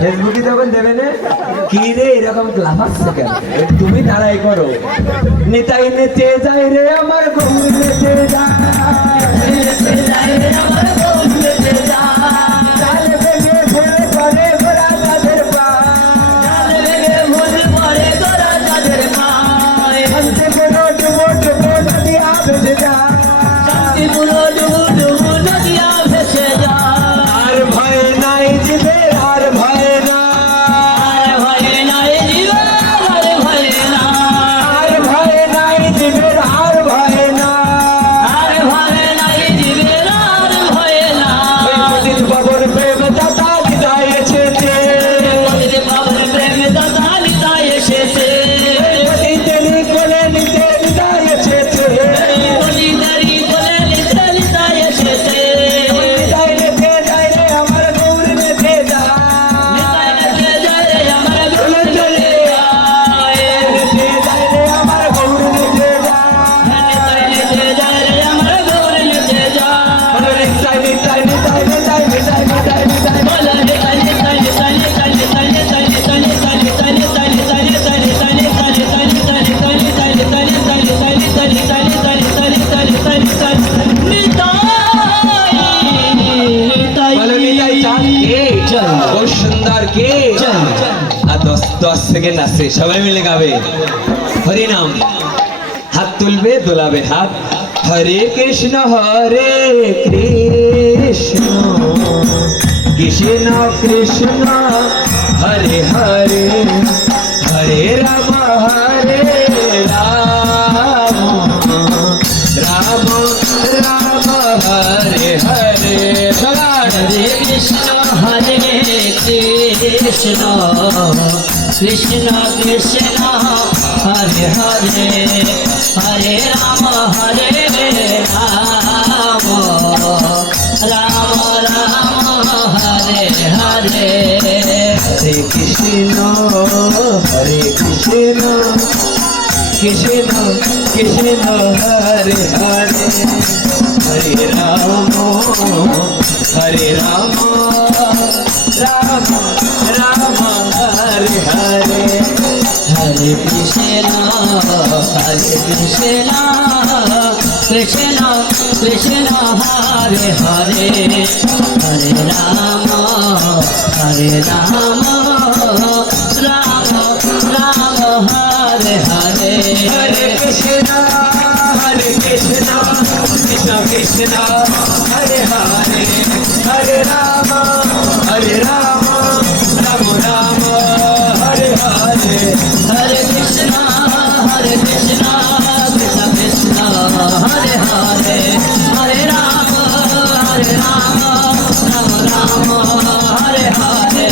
ফেসবুকে যখন দেবে না কি রে এরকম লাফাচ্ছে কেন তুমি দাঁড়াই করো নেতাই নেচে যায় রে আমার গৌর নেচে যায় চাল ভেঙে ভরে করে গোরা তাদের পায় হন্তে কোনো ডুবো ডুবো নদিয়া ভেসে যায় আর ভয় নাই জিবে আর ভয় না আর ভয় নাই জিবে আর ভয় না ওই পতিত বাবর প্রেম দাতা হৃদয় এসেছে পতিতেরই কোলে নিতে হৃদয় এসেছে হৃদয় নেতে যায় রে আমার গৌর নেতে যায় নেতে যায় রে আমার গৌর নেতে যায় बहुत सुंदर के दस 10 सेकेंड আছে সবাই মিলে গাবে হরি নাম হাত তুলবে দোলাবে হাত হরে কৃষ্ণ কৃষ্ণ কৃষ্ণ হরে হরে হরে রাম রাম রাম হরে হরে हरे कृष्ण कृष्ण कृष्ण हरे हरे हरे राम राम राम हरे हरे हरे कृष्ण कृष्ण कृष्ण हरे हरे हरे राम राम राम हरे हरे हरे कृष्ण कृष्ण कृष्ण हरे हरे हरे राम राम राम हरे हरे हरे कृष्ण कृष्ण कृष्ण हरे हरे हरे राम राम राम हरे हरे हरे कृष्ण कृष्ण कृष्ण हरे हरे हरे राम राम राम हरे हरे